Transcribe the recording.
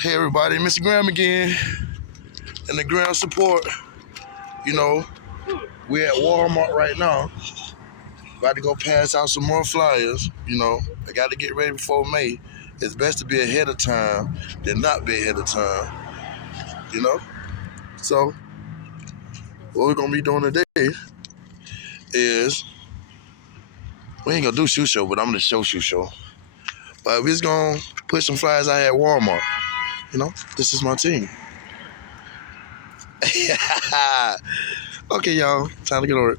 Hey everybody, Mr. Graham again, and the Graham support. You know, we're at Walmart right now. About to go pass out some more flyers. I got to get ready before May. It's best to be ahead of time than not be ahead of time. You know, so what we're gonna be doing today is we ain't gonna do shoe show, but I'm gonna show shoe show. But we're just gonna put some flyers out at Walmart. This is my team. Okay, y'all, time to get on it.